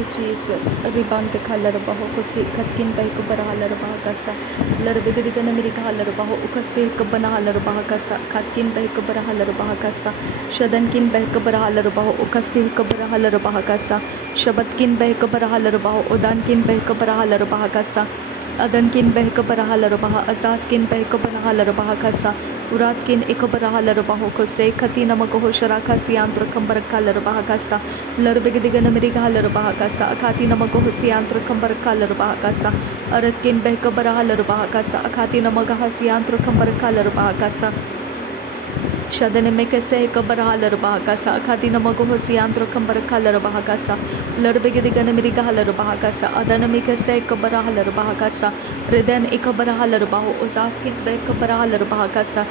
you, Jesus. Ribante kalarabaho kusi katkin bai kubara halarabaha kasa. Larbigidigana mirika halarabaho ukase kabana halarabaha kasa. Katkin bai kubara halarabaha kasa. Shadankin bai kubara halarabaho ukase kubara halarabaha kasa. Shabatkin bai kubara halarabaho udankin bai kubara halarabaha kasa. Adankin bai kubara halarabaha azaskin bai kubara halarabaha kasa. Uratkin ikubara halarabaho kose katina makoho sharaka siyantra kambara kalarabaha kasa. Larbigidigana mirika halarabaha kasa. Akatina makoho siyantra kambara kalarabaha kasa. Aratkin bai kubara halarabaha kasa. Akatina magaha siyantra kambara kalarabaha kasa. Shadane mekase kabara halarabaha kasa. Akatina makoho siyantra kambara kalarabaha kasa. Larbigidigana mirika halarabaha kasa. Adana mekase kabara halarabaha kasa. Reden ikabara halarabaho uzaskin bai kabara halarabaha kasa.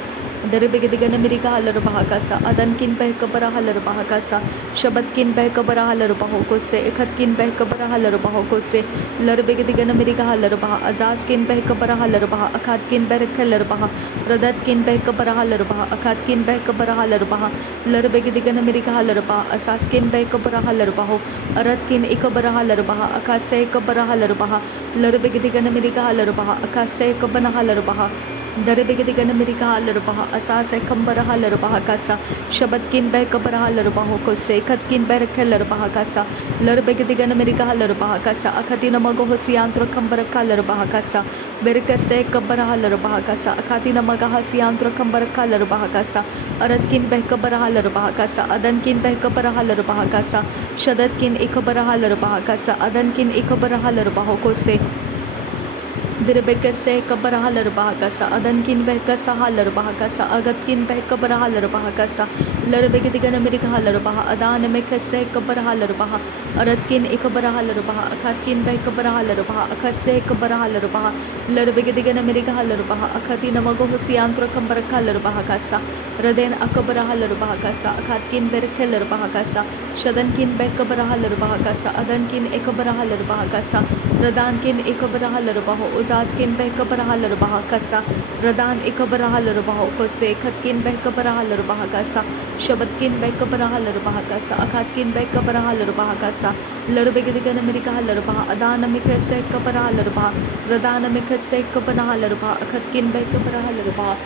Darbigidigana mirika halarabaha kasa. Adankin bai kabara halarabaha kasa. Shabatkin bai kabara halarabaho kose ikatkin bai kabara halarabaho kose. Larbigidigana mirika halarabaha azaskin bai kabara halarabaha akatkin bai kalarabaha. Radatkin bai kabara halarabaha akatkin bai kabara halarabaha. Larbigidigana mirika halarabaha asaskin bai kabara halarabaho. Aratkin ikabara halarabaha akase kabara halarabaha. Larbigidigana mirika halarabaha akase kabana halarabaha. Darbigidigana mirika halarabaha asase kambara halarabaha kasa. Shabatkin bai kabara halarabaho kose katkin bai kalarabaha kasa. Larbigidigana mirika halarabaha kasa. Akatina magoho siyantra kambara kalarabaha kasa. Berkase kabara halarabaha kasa. Akatina magaha siyantra kambara kalarabaha kasa. Aratkin bai kabara halarabaha kasa. Adankin bai kabara halarabaha kasa. Shadatkin ikabara halarabaha kasa. Adankin ikabara halarabaho kose. Dirbekase kabara halarabaha kasa. Adankin behkasa halarabaha kasa. Agatkin behkabara halarabaha kasa. Larbigidigana mirika halarabaha. Adana mekase kabara halarabaha. Aratkin ikabara halarabaha. Akatkin behkabara halarabaha. Akase kabara halarabaha. Larbigidigana mirika halarabaha. Akatina magoho siyantra kambara halarabaha kasa. Raden akabara halarabaha kasa. Akatkin berkelarabaha kasa. Shadankin behkabara halarabaha kasa. Adankin ikabara halarabaha kasa. Radankin ikabara halarabaho uzaskin behkabara halarabaha kasa. Radan ikabara halarabaho kose katkin behkabara halarabaha kasa. Shabatkin behkabara halarabaha kasa. Akatkin behkabara halarabaha kasa. Larbigidigana mirika halarabaha. Adana mikase kabara halarabaha. Radana mikase kabana halarabaha. Akatkin behkabara halarabaha.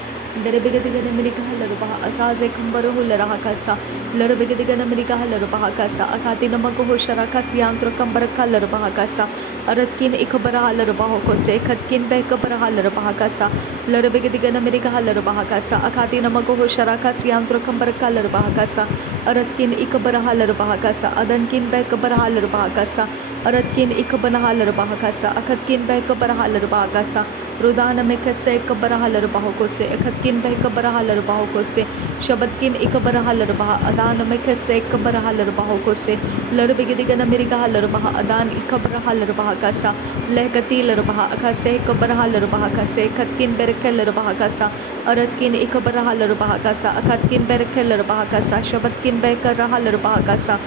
Darbigidigana mirika halarabaha asaze kambara hularaha kasa. Larbigidigana mirika halarabaha kasa. Akatina magoho sharaka siyantra kambara kalarabaha kasa. Aratkin ikabara halarabaho kose katkin behkabara halarabaha kasa. Larbigidigana mirika halarabaha kasa. Akatina magoho sharaka siyantra kambara kalarabaha kasa. Aratkin ikabara halarabaha kasa. Adankin behkabara halarabaha kasa. Aratkin ikabana halarabaha kasa. Akatkin behkabara halarabaha kasa. Rudana mekase kabara halarabaho kose akatkin behkabara halarabaho kose. Shabatkin ikabara halarabaha. Adana mekase kabara halarabaho kose. Larbigidigana mirika halarabaha. Adan ikabara halarabaha kasa. Lehkati larabaha akase kabara halarabaha kase katkin berkelarabaha kasa. Aratkin ikabara halarabaha kasa. Akatkin berkelarabaha kasa. Shabatkin behkara halarabaha kasa.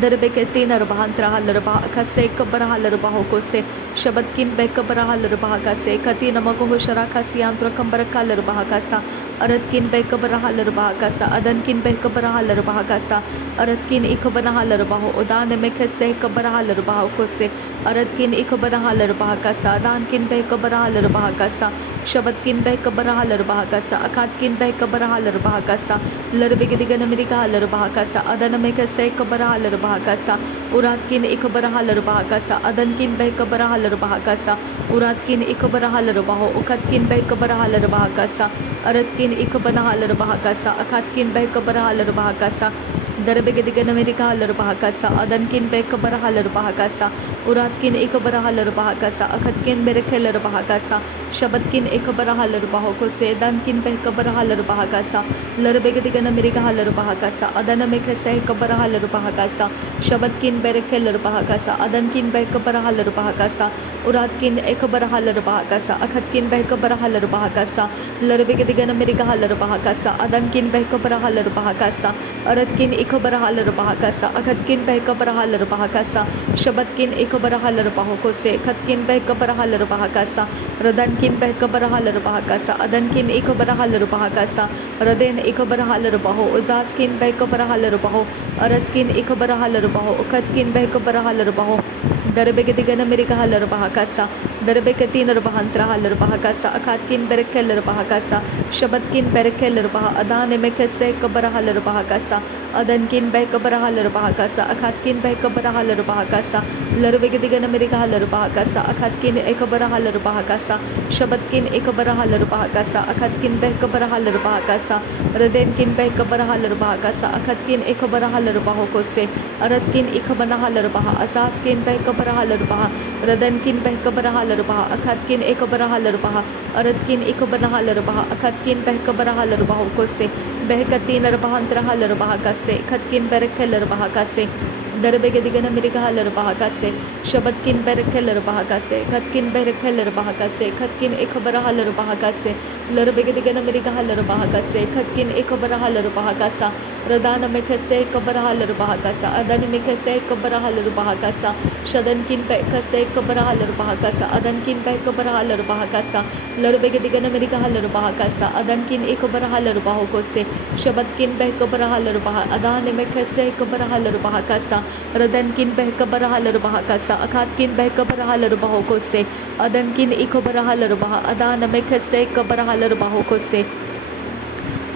Darbeketi narabahantra halarabaha akase kabara halarabaho kose. Shabatkin behkabara halarabaha kase katina magoho sharaka siyantra kambara kalarabaha kasa. Aratkin behkabara halarabaha kasa. Adankin behkabara halarabaha kasa. Aratkin ikabana halarabaho udane mekase kabara halarabaha kose. Aratkin ikabana halarabaha kasa. Adankin behkabara halarabaha kasa. Shabatkin behkabara halarabaha kasa. Akatkin behkabara halarabaha kasa. Larbigidigana mirika halarabaha kasa. Adana mekase kabara halarabaha kasa. Uratkin ikabara halarabaha kasa. Adankin behkabara halarabaha kasa. Uratkin ikabara halarabaho ukatkin behkabara halarabaha kasa. Aratkin ikabana halarabaha kasa. Akatkin behkabara halarabaha kasa. Darbigidigana mirika halarabaha kasa. Adankin behkabara halarabaha kasa. Uratkin ikabara halarabaha kasa. Akatkin berkelarabaha kasa. Shabatkin ikabara halarabaho kose dankin behkabara halarabaha kasa. Larbigidigana mirika halarabaha kasa. Adana mekase kabara halarabaha kasa. Shabatkin berkelarabaha kasa. Adankin behkabara halarabaha kasa. Uratkin ikabara halarabaha kasa. Akatkin behkabara halarabaha kasa. Larbigidigana mirika halarabaha kasa. Adankin behkabara halarabaha kasa. Aratkin ikabara halarabaha kasa. Akatkin behkabara halarabaha kasa. Shabatkin ikabara ikobarahalar bahokose khatkin behkabarahalar bahakasa radankin behkabarahalar bahakasa adankin ikobarahalar bahakasa raden ikobarahalar baho uzaskin behkabarahalar baho aratkin ikobarahalar baho khatkin behkabarahalar baho Darbegedigana Mirikahalar Bahakasa, Darbekatin Bahantrahalar Bahakasa, Akatkin Berekeller Bahakasa, Shabatkin Berekeller Baha, Adan Mekase Kabarahalar Bahakasa, Adankin Bekabarahalar Bahakasa, Akatkin Bekabarahalar Bahakasa, Larvegedigana Mirikahalar Bahakasa, Akatkin Ekabarahalar Bahakasa, Shabatkin Ekabarahalar Bahakasa, Akatkin Bekabarahalar Bahakasa, Radenkin Bekabarahalar Bahakasa, Akatkin Ekabarahalar Bahokose, Aratkin Ekabanahalar Baha, Asaskin Bekabarahalar Baha, Radankin Bekabarahalar Baha, Akatkin Ekabarahalar Baha, Aratkin Ekabanahalar Baha, Akatkin Bekabarahalar Bahokose, Behkatin Bahantrahalar Bahakase, Katkin Berekeller Bahakase, Darbegedigana Mirikahalar Bahakase, Shabatkin Berekeller Bahakase, Katkin Berekeller Bahakase, Katkin Ekabarahalar Bahakase, Larbegedigana Mirikahalar Bahakase, Katkin Ekabarahalar Bahakasa, Radana Mekase Kabarahalar Bahakasa, Adan Mekase Kabarahalar Bahakasa, Shadankin Bekase Kabarahalar Bahakasa, Adankin Bekabarahalar Bahakasa, Larbegedigana Mirikahalar Bahakasa, Adankin Ekabarahalar Bahokose, Shabatkin Bekabarahalar Baha, Adan Mekase Kabarahalar Bahakasa, Radankin Bekabarahalar Bahakasa, Akatkin Bekabarahalar Bahokose, Adankin Ekabarahalar Baha, Adan Mekase Kabarahalar Bahokose,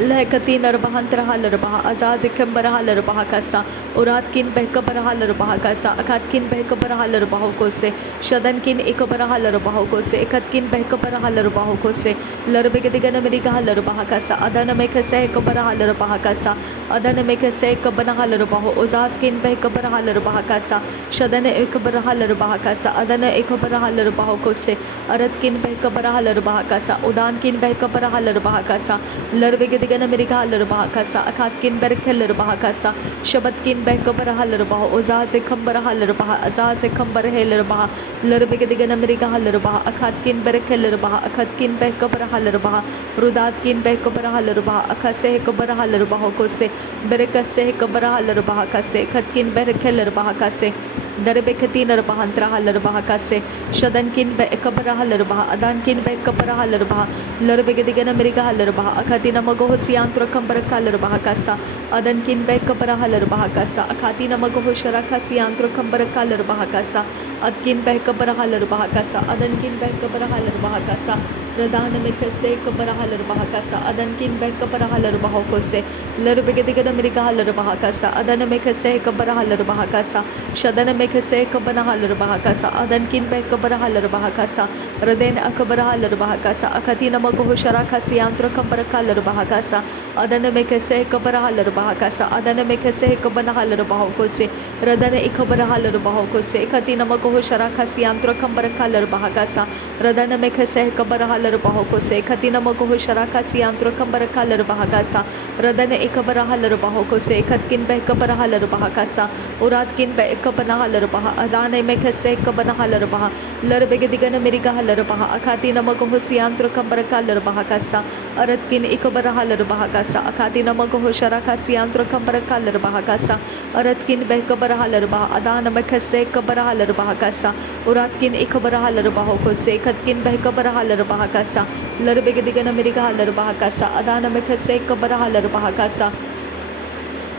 Lehkatin Bahantrahalar Baha, Azazikim Barahalar Bahakasa, Uratkin Bekabarahalar Bahakasa, Akatkin Bekabarahalar Bahokose, Shadankin Ekabarahalar Bahokose, Ekatkin Bekabarahalar Bahokose, Larbegadigana Mirikahalar Bahakasa, Adana Mekase Kabarahalar Bahakasa, Adana Mekase Kabanahalar Baho, Uzaskin Bekabarahalar Bahakasa, Shadana Ekabarahalar Bahakasa, Adana Ekabarahalar Bahokose, Aratkin Bekabarahalar Bahakasa, Udankin Bekabarahalar Bahakasa, Larbegadig Mirikahalar Bahakasa, Akatkin Berkeller Bahakasa, Shabatkin Bekabarahalar Baha, Uzazikam Barahalar Baha, Azazikam Barahalar Baha, Larbegadigana Mirikahalar Baha, Akatkin Berkeller Baha, Akatkin Bekabarahalar Baha, Rudatkin Bekabarahalar Baha, Akase Kabarahalar Bahokose, Berekase Kabarahalar Bahakase, Katkin Berekeller Bahakase, Darbekatin Bahantrahalar Bahakase, Shadankin Bekabarahalar Baha, Adankin Bekabarahalar Baha, Larbegadigana Mirikahalar Baha, Akatina Magohosiantro Kambarakalar Bahakasa, Adankin Bekabarahalar Bahakasa, Akatina Magohosharakasiantro Kambarakalar Bahakasa, Adkin Bekabarahalar Bahakasa, Adankin Bekabarahalar Bahakasa, Radana Mekase Kabarahalar Bahakasa, Adankin Bekabarahalar Bahokose, Larbegadigana Mirikahalar Bahakasa, Adana Mekase Kabarahalar Bahakasa, Shadana Mekase Kabanahalar Bahakasa, Adankin Bekabarahalar Bahakasa, Raden Akabarahalar Bahakasa, Akatina Magohosharakasiantro Kambarakalar Bahakasa, Adana Mekase Kabarahalar Bahakasa, Adana Mekase Kabanahalar Bahokose, Radana Ikabarahalar Bahokose, Katina Magohosharakasiantro Kambarakalar Bahakasa, Radana Mekase Kabarahalar Bahokose, Katina Magohosharakasiantro Kambarakalar Bahakasa, Radana Ikabarahalar Bahokose, Katkin Bekabarahalar Bahakasa, Uratkin Bekabanahalar Baha, Adana Mekase Kabanahalar Baha, Larbegadigana Mirikahalar Baha, Akatina Magohosiantro Kambarakalar Bahakasa, Aratkin Ikabarahalar Bahakasa, Akatina Magohosharakasiantro Kambarakalar Bahakasa, Aratkin Bekabarahalar Baha, Adana Mekase Kabarahalar Bahakasa, Uratkin Ikabarahalar Bahokose, Katkin Bekabarahalar Bahakasa, Larbegadigana Mirikahalar Bahakasa, Adana Mekase Kabarahalar Bahakasa,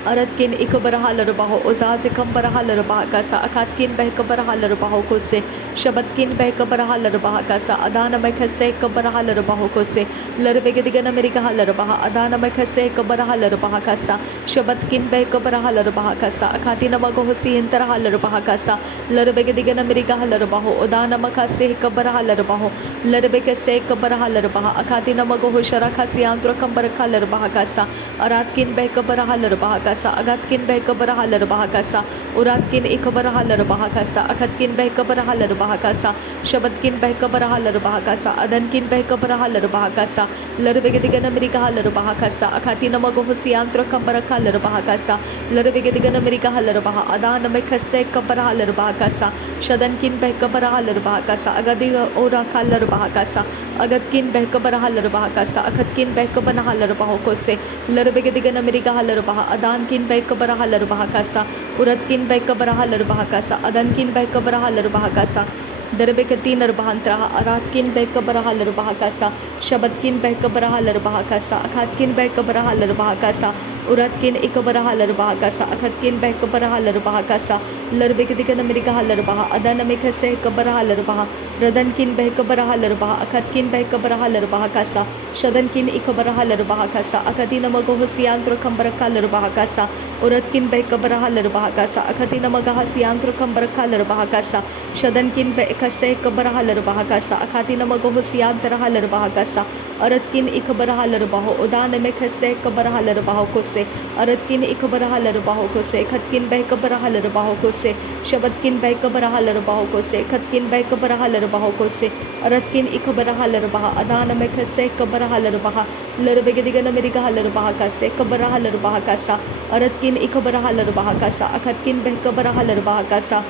Aratkin Ikabarahalar Baho, Uzazikam Barahalar Bahakasa, Akatkin Bekabarahalar Bahokose, Shabatkin Bekabarahalar Bahakasa, Adana Mekase Kabarahalar Bahokose, Larbegadigana Mirikahalar Baha, Adana Mekase Kabarahalar Bahakasa, Shabatkin Bekabarahalar Bahakasa, Akatina Magohosi Interahalar Bahakasa, Larbegadigana Mirikahalar Baho, Udana Makase Kabarahalar Baho, Larbekase Kabarahalar Baha, Akatina Magohosharakasiantro Kambarakalar Bahakasa, Aratkin Bekabarahalar Bahakasa, Agatkin Bekabarahalar Bahakasa, Uratkin Ikabarahalar Bahakasa, Akatkin Bekabarahalar Bahakasa, Shabatkin Bekabarahalar Bahakasa, Adankin Bekabarahalar Bahakasa, Larbegadigana Mirikahalar Bahakasa, Akatina Magohosiantro Kambarakalar Bahakasa, Larbegadigana Mirikahalar Baha, Adana Mekase Kabarahalar Bahakasa, Shadankin Bekabarahalar Bahakasa, Agadiga Ora Kalar Bahakasa, Agatkin Bekabarahalar Bahakasa, Akatkin Bekabanahalar Bahokose, Larbegadigana Mirikahalar Baha, Adana kin baik kebarahalar bahakasa uratkin baik kebarahalar bahakasa adankin baik kebarahalar bahakasa Darbekatin Arbahantraha Aratkin Bekabrahalar Bahakasa Shabatkin Bekabrahalar Bahakasa Akatkin Bekabrahalar Bahakasa Uratkin Ikabarahalar Bahakasa Akatkin Bekabrahalar Bahakasa Larbekadikan Amerika Halar Baha Adanamika Se Kabarahalar Baha Radankin Bekabrahalar Baha Akatkin Bekabrahalar Bahakasa Shadankin Ikabarahalar Bahakasa Akatina Magohosiantro Kambarakalar Bahakasa Uratkin Bekabrahalar Bahakasa Akatina Magahasiantro Kambarakalar Bahakasa Shadankin Kase kabarahalar bahakasa akatina magohosiantarahalar bahakasa aratkin ikabarahalar baho udan me kase kabarahalar baho kose aratkin ikabarahalar baho kose khatkin beh kabarahalar baho kose shabatkin beh kabarahalar baho kose khatkin beh kabarahalar baho kose aratkin ikabarahalar baha adan me kase kabarahalar baha larbegadigan amerika halar bahakase kabarahalar bahakasa aratkin ikabarahalar bahakasa akhatkin beh kabarahalar bahakasa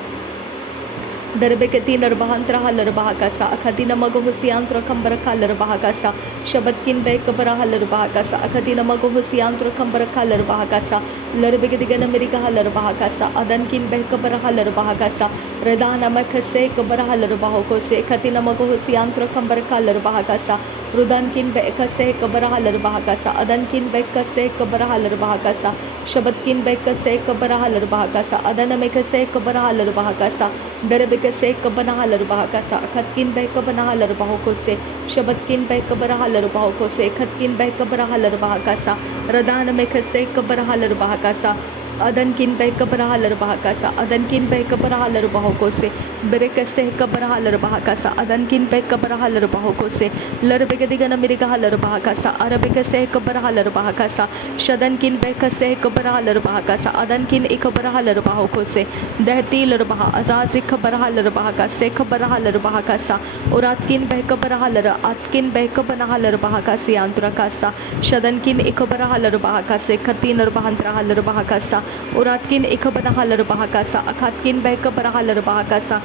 Darbekatin Arbahantrahalar Bahakasa Akatina Magohusiantro Kambarakalar Bahakasa Shabatkin Bekabarahalar Bahakasa Akatina Magohusiantro Kambarakalar Bahakasa Larbegadigan Amerika Halar Bahakasa Adankin Bekabarahalar Bahakasa Redana Makase Kabarahalar Bahokose Katina Magohusiantro Kambarakalar Bahakasa Rudankin Bekase Kabarahalar Bahakasa Adankin Bekase Kabarahalar Bahakasa Shabatkin Bekase Kabarahalar Bahakasa Adana Mekase Kabarahalar Bahakasa Darabekase Kabanahalar Bahakasa Khatkin Bekabanahalar Bahokose Shabatkin Bekabarahalar Bahokose Khatkin Bekabarahalar Bahakasa Radana Mekase Kabarahalar Bahakasa Adankin Bekabarahalar Bahakasa Adankin Bekabarahalar Bahokose Berekase Kabarahalar Bahakasa Adankin Bekabarahalar Bahokose Larbegadigan Amerika Halar Bahakasa Arabekase Kabarahalar Bahakasa Shadankin Bekase Kabarahalar Bahakasa Adankin Ikabarahalar Bahokose Dehtilar Baha Azazik Kabarahalar Bahakase Kabarahalar Bahakasa Uratkin Bekabarahalar Atkin Bekabanahalar Bahakasi Antrakasa Shadankin Ikabarahalar Bahakase Katinar Bahantrahalar Bahakasa Uratkin Ikabanahalar Bahakasa Akatkin Bekabarahalar Bahakasa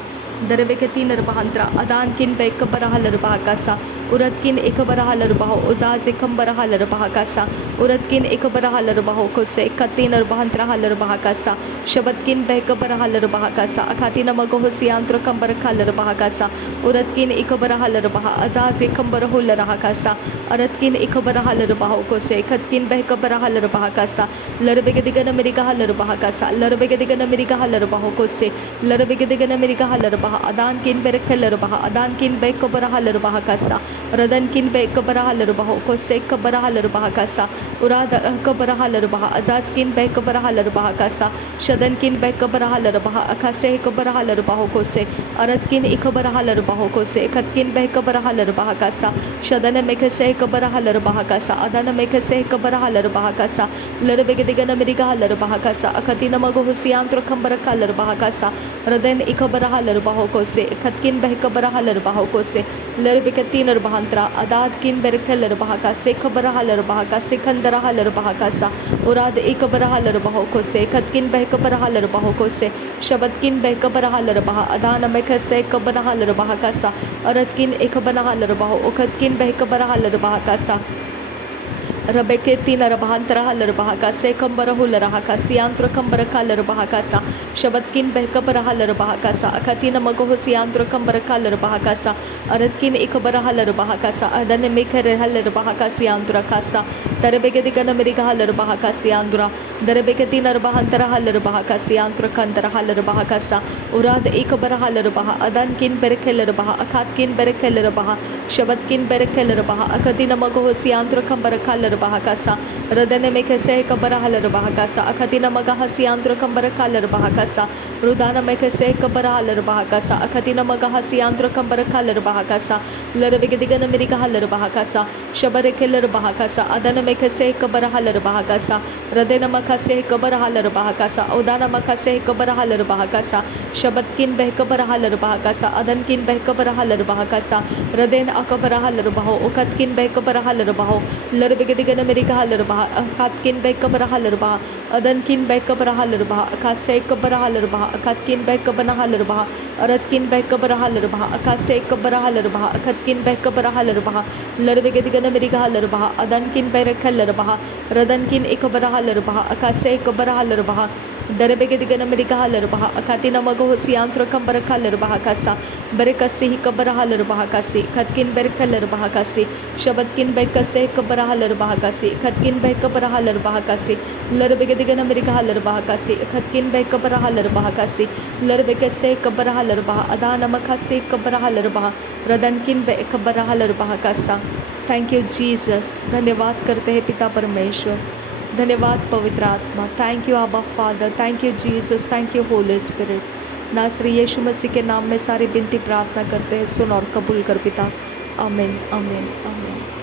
Darbekatin Arbahantra Adankin Bekabarahalar Bahakasa Uratkin Ikabarahalar Baho Uzazikam Barahalar Bahakasa Uratkin Ikabarahalar Baho Kose Katin Arbahantrahalar Bahakasa Shabatkin Bekabarahalar Bahakasa Akatina Magohosiantro Kambarakalar Bahakasa Uratkin Ikabarahalar Baha Azazikam Barahular Hakasa Aratkin Ikabarahalar Baho Kose Katkin Bekabarahalar Bahakasa Larbegadigan Amerika Halar Bahakasa Larbegadigan Amerika Halar Baho Kose Larbegadigan Amerika Halar Baha Adankin Berekalar Baha Adankin Bekabarahalar Bahakasa Radankin Bekabarahalar Baho Kose Kabarahalar Bahakasa Urada Kabarahalar Baha Azazkin Bekabarahalar Bahakasa Shadankin Bekabarahalar Baha Akase Kabarahalar Baho Kose Aratkin Ikabarahalar Baho Kose Katkin Bekabarahalar Bahakasa Shadana Mekase Kabarahalar Bahakasa Adana Mekase Kabarahalar Bahakasa Larbegadigan Amerika Halar Bahakasa Akatina Magohusiantro Kambarakalar Bahakasa Radan Ikabarahalar Baho Kose Katkin Bekabarahalar Baho Kose Larbekatin Bahantra Adadkin Berekalar Bahakase Kabarahalar Bahakase Kandarahalar Bahakasa Urad Ikabarahalar Baho Kose Katkin Bekabarahalar Baho Kose Shabatkin Bekabarahalar Baha Adana Mekase Kabarahalar Bahakasa Aratkin Ikabarahalar Baho Ukatkin Bekabarahalar Bahakasa Rabeketin Arbahantrahalar Bahakase Kambarahular Hakasiantro Kambarakalar Bahakasa Shabatkin Bekabarahalar Bahakasa Akatina Magohosiantro Kambarakalar Bahakasa Aratkin Ikabarahalar Bahakasa Adane Mekarahalar Bahakasiantro Kasa Darabegadigan Amerika Halar Bahakasiandra Darabeketin Arbahantrahalar Bahakasiantro Kandarahalar Bahakasa Urad Ikabarahalar Baha Adankin Berekalar Baha Akatkin Berekalar Baha Shabatkin Berekalar Baha Akatina Magohosiantro Kambarakalar Bahakasa Radane Mekase Kabarahalar Bahakasa Akatina Magahasiantro Kambarakalar Bahakasa Rudana Mekase Kabarahalar Bahakasa Akatina Magahasiantro Kambarakalar Bahakasa Larabigadigan Amerika Halar Bahakasa Shabarekelar Bahakasa Adana Mekase Kabarahalar Bahakasa Radena Makase Kabarahalar Bahakasa Udana Makase Kabarahalar Bahakasa Shabatkin Bekabarahalar Bahakasa Adankin Bekabarahalar Bahakasa Raden Akabarahalar Baho Ukatkin Bekabarahalar Baho Larabigadigan gana meri ka halarba katkin bay ka bara halarba adankin bay ka bara halarba akase ka bara halarba akatkin bay ka bana halarba aratkin bay ka bara halarba akase ka bara halarba akatkin bay ka bara halarba larbe gadi gana meri ka halarba adankin bay ka halarba radankin ek bara halarba akase ka bara halarba दरबेगे दिगन America हालर बहा अखातिना मगो होसी आंत्र कंबर खालर बहा कासा बरकसे ही कबर हालर बहा कासे खतकिन बर खलर बहा कासे शबतकिन बैकसे कबर हालर बहा कासे खतकिन बै कबर हालर बहा कासे लरबेगे दिगन अमेरिका हालर बहा कासे खतकिन बै कबर हालर बहा कासे लरबेकसे कबर हालर बहा अदान मखासे कबर हालर बहा रदनकिन बै कबर हालर बहा कासा। थैंक यू जीसस, धन्यवाद करते हैं पिता परमेश्वर, धन्यवाद पवित्र आत्मा। थैंक यू आबा father, thank you Jesus, thank you Holi spirit. नासरी यीशु मसीह के नाम में सारी विनती प्रार्थना करते हैं, सुन और कबूल कर पिता। आमीन आमीन आमीन।